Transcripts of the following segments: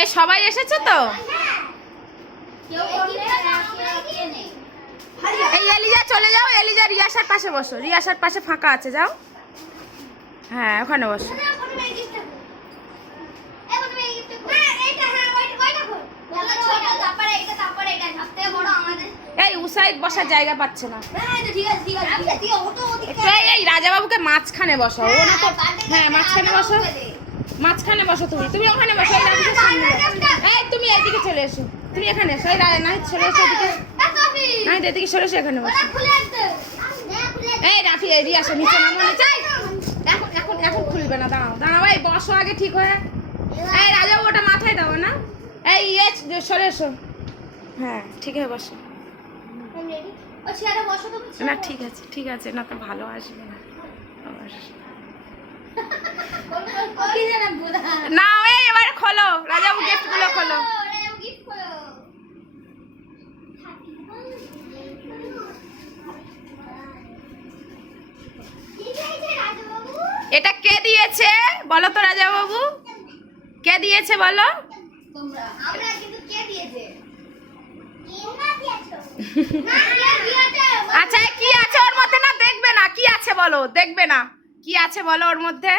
এই সবাই এসেছে তো? এই এলিজা চলে যাও, এলিজা রিয়াসার পাশে বসো, রিয়াসার পাশে ফাঁকা আছে, যাও। হ্যাঁ ওখানে বসো। এই উসাইদ বসার জায়গা পাচ্ছে না। এই রাজাবাবুকে মাঝখানে বসো, ও না তো। হ্যাঁ মাঝখানে বসো, মাঝখানে বসো, তুমি তুমি ওখানে বসো। এই তুমি এইদিকে চলে এসো, তুমি এখানে এসো। এই নাহিদ চলে এসো এদিকে, নাহিদ এদিকে চলে এসো, এখানে বসো। এই রাফি এদিকে আসো, নিচে নামো, নিচে। এখন এখন এখন খুলবে না, দাঁড়াও দাঁড়াও, এই বসো আগে ঠিক হয়ে। এই রাজাবাবু ওটা মাথায় দাও না। এই সরে এসো। হ্যাঁ ঠিক আছে বসো। না ঠিক আছে ঠিক আছে, না তো ভালো আসবে না। না এই এবারে খোলো, রাজাবাবু গিফট গুলো খোলো। এটা কে দিয়েছে বলো তো রাজাবাবু? কে দিয়েছে বলো? আচ্ছা কি আছে ওর মধ্যে? না দেখবে না কি আছে বলো, দেখবে না কি আছে বলো ওর মধ্যে।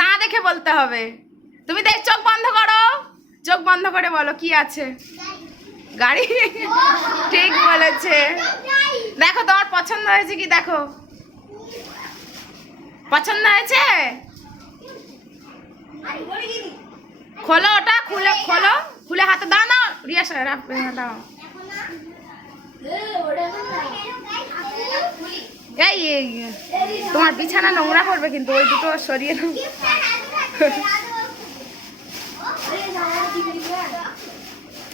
না দেখে বলতে হবে। তুমি দেখ, চোখ বন্ধ করো, চোখ বন্ধ করে বলো কি আছে। গাড়ি, ঠিক বলেছে। দেখো তোমার পছন্দ হয়েছে কি, দেখো পছন্দ হয়েছে। খোলো ওটা, খুলে খোলো, খুলে হাতে দাও না রিয়াস, দাও। এই তোমার বিছানা নোংরা করবে কিন্তু, ওই দুটো সরিয়ে নাও।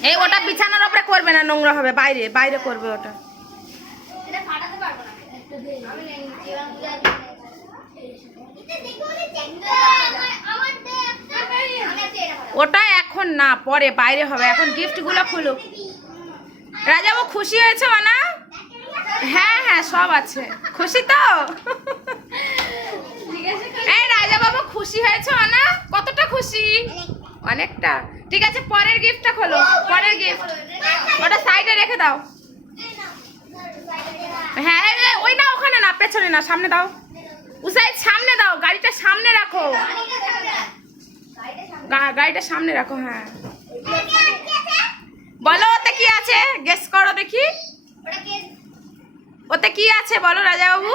এই ওটা বিছানার উপরে করবে না, নোংরা হবে, বাইরে বাইরে করবে ওটা। ওটা এখন না, পরে বাইরে হবে, এখন গিফট গুলো খুলুক। রাজাবাবু খুশি হয়েছে না? হ্যাঁ হ্যাঁ সব আছে, খুশি তো? এই রাজাবাবু খুশি হয়েছে না? কতটা খুশি? অনেকটা। ঠিক আছে পরের গিফটটা খোলো, পরের গিফট ওটা সাইডে রেখে দাও। হ্যাঁ ওই না, ওখানে না, পেছনে না, সামনে দাও। উসাইদ সামনে দাও, গাড়িটা সামনে রাখো, গাড়িটা সামনে রাখো। হ্যাঁ বলো ওতে কি আছে, গেস করো দেখি। ওতে কি আছে বলো রাজাবাবু?